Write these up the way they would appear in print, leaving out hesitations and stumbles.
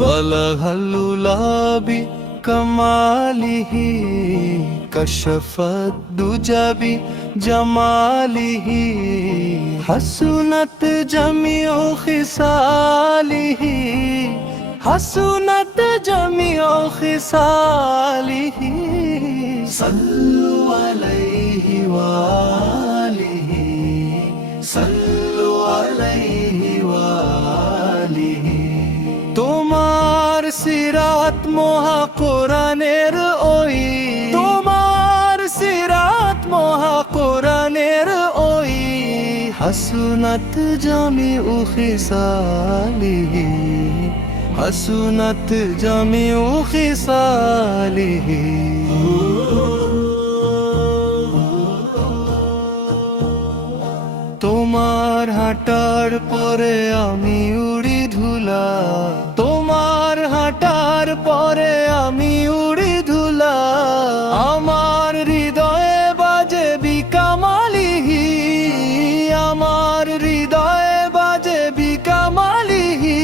بلغ العلا بكماله كشف الدجى بجماله حسنت جميع خصاله حسنت جميع خصاله صلوا عليه وآله صلوا عليه وآله তোমার সিরাত মহা কোরআনের ওই তোমার সিরাত মহা কোরআনের ওই হাসনাত জামিউ খিসালিহি হাসনাত জামিউ খিসালিহি তোমার হাঁটার পরে আমি উড়ি ধুলা তোমার হাঁটার পরে আমি উড়ি ধুলা আমার হৃদয়ে বাজে বিকামালিহি আমার হৃদয়ে বাজে বিকামালিহি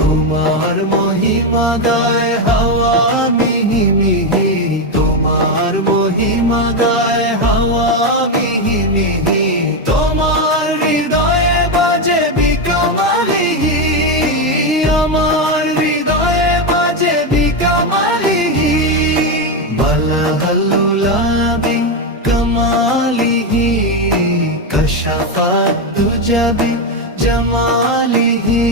তোমার মহিমা গায় হাওয়া মিহি মিহি তোমার মহিমা গায় হাওয়া মিহি মিহি তোমার হৃদয়ে বাজে বিকামালিহি আমার হৃদয়ে বাজে বিকামালিহি বালাগাল উলা বিকামালিহি কাশাফাত দুজা বিজামালিহি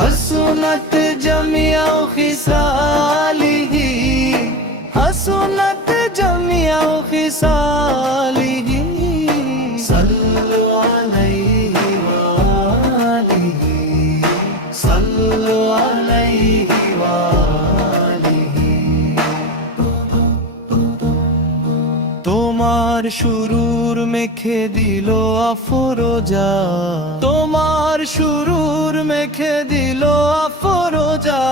হাসনাত জামিউ খিসালিহি হাসনাত জামিউ খিসালিহি সাল্লু আলাইহি ওয়ালিহি সাল্লু আলাইহি ওয়ালিহি তোমার শুরুর মেখে দিল আফরোজা তোমার শুরুর মেখে দিল আফরোজা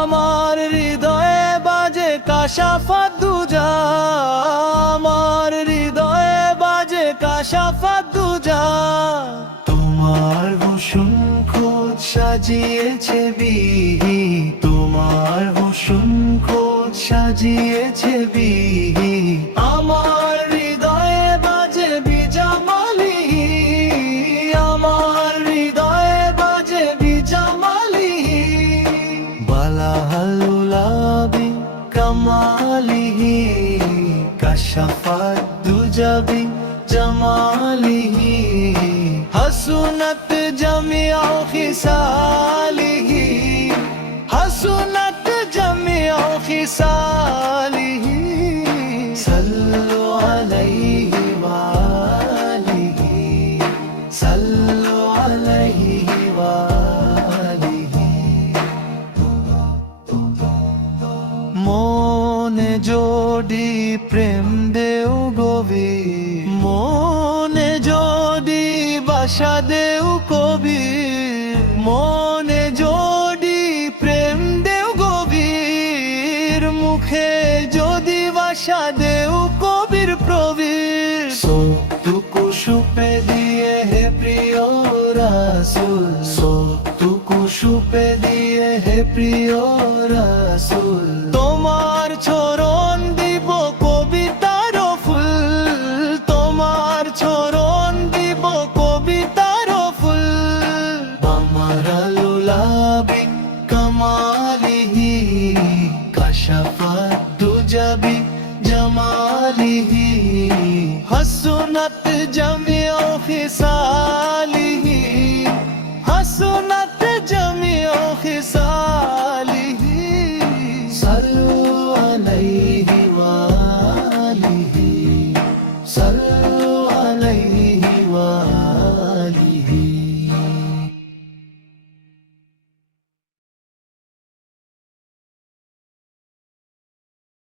আমার হৃদয়ে বাজে কাশাফাত দুজা আমার হৃদয়ে বাজে কাশাফাত দুজা তোমার হুসন খোঁজ সাজিয়েছে বিহি তোমার হুসন খোঁজ সাজিয়েছে বিহি আমার হৃদয়ে বাজে বিজামালিহি আমার হৃদয়ে বাজে বিজামালিহি বালাহাল উলা বিকামালিহি কাশাফাত দুজা বিজামালিহি হাসনাত জামিউ খিসালিহি হাসনাত জামিউ খিসালিহি সাল্লু আলাইহি ওয়ালিহি সাল্লু আলাইহি ওয়ালিহি মনে যদি প্রেম দেও গভীর মনে যদি বাসা দেও কবির মনে যদি প্রেম দেও গভীর মুখে যদি বাসা দেও কবির প্রবীর সবটুকু সুপে দিয়ে হে প্রিয় রাসূল সবটুকু সুপে দিয়ে হে প্রিয় রাসূল তোমার চরণ দিব কবিতার ফুল তোমার চরণ দিব কবিতার ফুল আমার আলুলা বিকামালিহি কাশাফাত দুজা বিজামালিহি হাসনাত জামিউ খিসালিহি